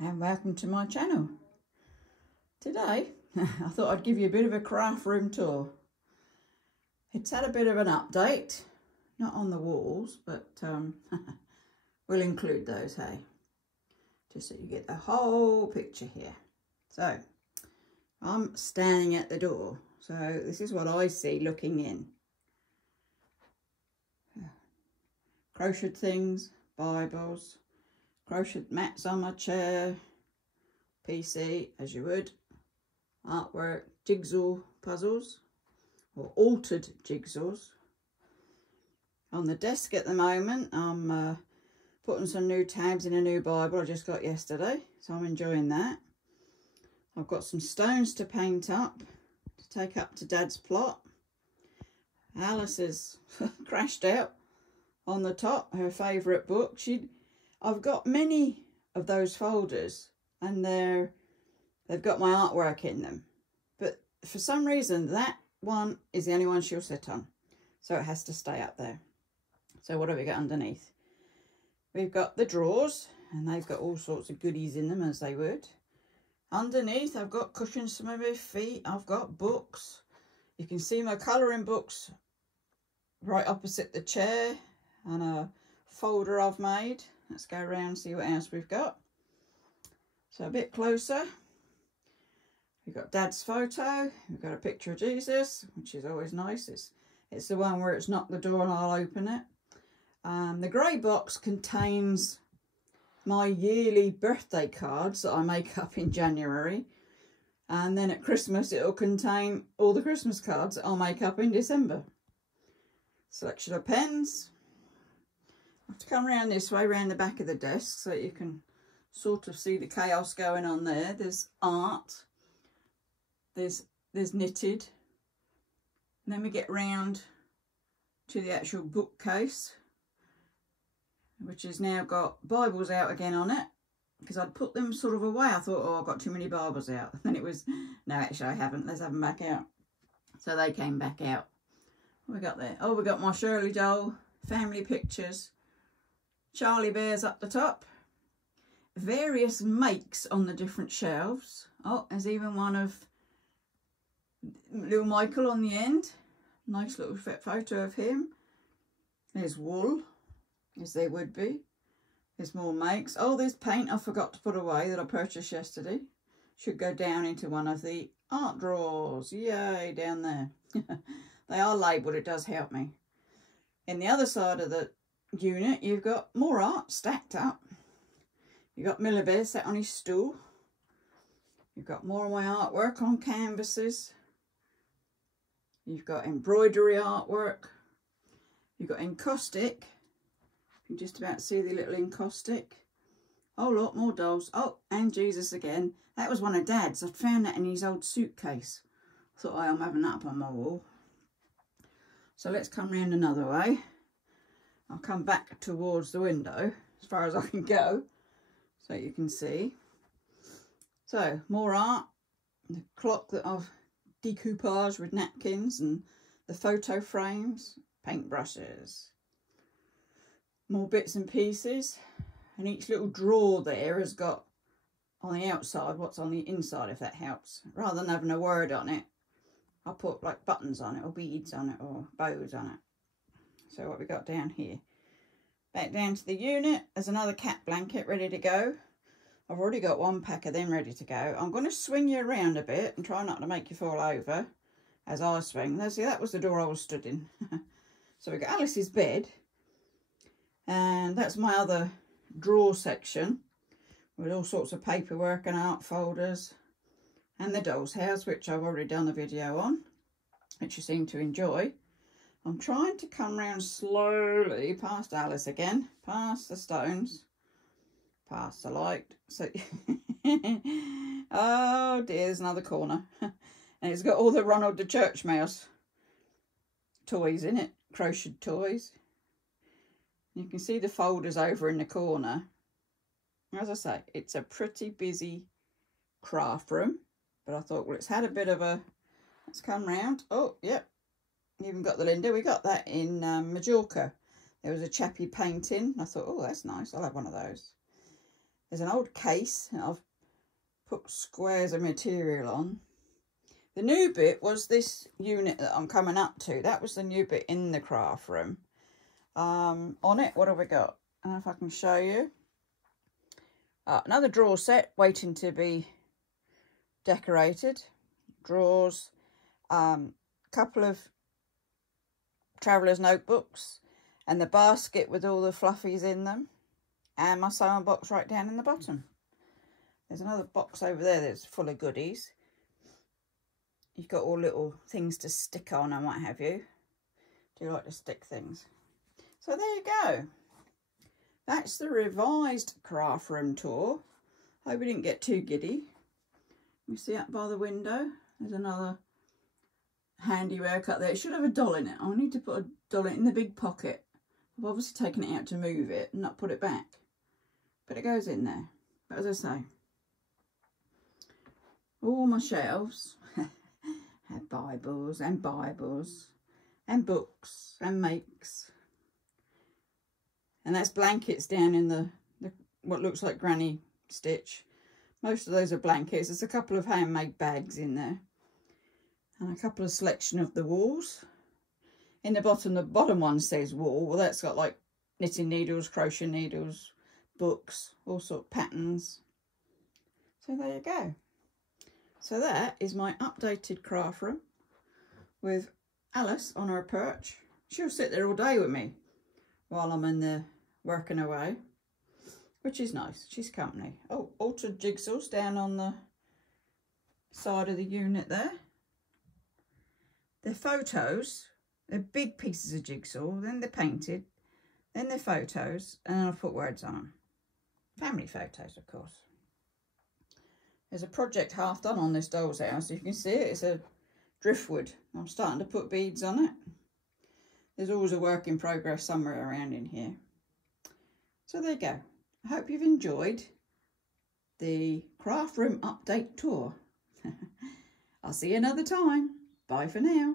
And welcome to my channel. Today I thought I'd give you a bit of a craft room tour. It's had a bit of an update, not on the walls, but we'll include those, hey, just so you get the whole picture here. So I'm standing at the door, so this is what I see looking in. Crocheted things, Bibles, crocheted mats on my chair, PC as you would, artwork, jigsaw puzzles or altered jigsaws. On the desk at the moment I'm putting some new tabs in a new Bible I just got yesterday, so I'm enjoying that. I've got some stones to paint up to take up to Dad's plot. Alice has crashed out on the top, her favourite book. I've got many of those folders and they've got my artwork in them, but for some reason that one is the only one she'll sit on, so it has to stay up there. So what have we got underneath? We've got the drawers, and they've got all sorts of goodies in them, as they would. Underneath I've got cushions for my feet, I've got books. You can see my colouring books right opposite the chair and a folder I've made. Let's go around and see what else we've got. So a bit closer, we've got Dad's photo, we've got a picture of Jesus, which is always nice. It's the one where it's not the door and I'll open it. The grey box contains my yearly birthday cards that I make up in January, and then at Christmas it'll contain all the Christmas cards that I'll make up in December. Selection of pens. I have to come around this way, around the back of the desk, so you can sort of see the chaos going on there. There's art, there's knitted, and then we get round to the actual bookcase, which has now got Bibles out again on it, because I'd put them sort of away. I thought, oh, I've got too many Bibles out. And then it was, no, actually I haven't. Let's have them back out. So they came back out. What we got there? Oh, we got my Shirley doll, family pictures, Charlie bears up the top, various makes on the different shelves. Oh, there's even one of little Michael on the end. Nice little photo of him. There's wool, as they would be. There's more makes. Oh, there's paint I forgot to put away that I purchased yesterday. Should go down into one of the art drawers. Yay, down there. They are labelled, it does help me. In the other side of the unit, you've got more art stacked up. You've got Miller Bear sat on his stool. You've got more of my artwork on canvases. You've got embroidery artwork. You've got encaustic. You can just about see the little encaustic. Oh look, more dolls. Oh, and Jesus again. That was one of Dad's. I found that in his old suitcase. Thought, oh, I'm having that up on my wall. So let's come round another way. I'll come back towards the window as far as I can go, so you can see. So more art, the clock that I've decoupaged with napkins, and the photo frames, paintbrushes, more bits and pieces, and each little drawer there has got on the outside what's on the inside, if that helps. Rather than having a word on it, I'll put like buttons on it or beads on it or bows on it. So what we got down here, back down to the unit, there's another cat blanket ready to go. I've already got one pack of them ready to go. I'm going to swing you around a bit and try not to make you fall over as I swing. Now, see, that was the door I was stood in. So we've got Alice's bed, and that's my other drawer section with all sorts of paperwork and art folders, and the doll's house, which I've already done a video on, which you seem to enjoy. I'm trying to come round slowly past Alice again, past the stones, past the light. So, oh dear, there's another corner. And it's got all the Ronald the Church Mouse toys in it, crocheted toys. You can see the folders over in the corner. As I say, it's a pretty busy craft room, but I thought, well, it's had a bit of a, let's come round. Oh, yep. Even got the Linda. We got that in Majorca. There was a chappie painting. I thought, oh, that's nice. I'll have one of those. There's an old case that I've put squares of material on. The new bit was this unit that I'm coming up to. That was the new bit in the craft room. On it, what have we got? I don't know if I can show you. Another drawer set waiting to be decorated. Drawers. Couple of traveller's notebooks. And the basket with all the fluffies in them. And my sewing box right down in the bottom. There's another box over there that's full of goodies. You've got all little things to stick on and what have you. Do you like to stick things? So there you go. That's the revised craft room tour. Hope we didn't get too giddy. You see up by the window, there's another handiwork up there. It should have a doll in it. I need to put a doll in the big pocket. I've obviously taken it out to move it and not put it back. But it goes in there. But as I say, all my shelves have Bibles and books and makes. And that's blankets down in the what looks like granny stitch. Most of those are blankets. There's a couple of handmade bags in there. And a couple of selection of the walls. In the bottom one says wall. Well, that's got like knitting needles, crochet needles, books, all sort of patterns. So there you go. So that is my updated craft room with Alice on her perch. She'll sit there all day with me while I'm in there working away, which is nice. She's company. Oh, altered jigsaws down on the side of the unit there. They're photos. They're big pieces of jigsaw. Then they're painted. Then they're photos. And then I've put words on them. Family photos, of course. There's a project half done on this doll's house. You can see it. It's a driftwood. I'm starting to put beads on it. There's always a work in progress somewhere around in here. So there you go. I hope you've enjoyed the craft room update tour. I'll see you another time. Bye for now.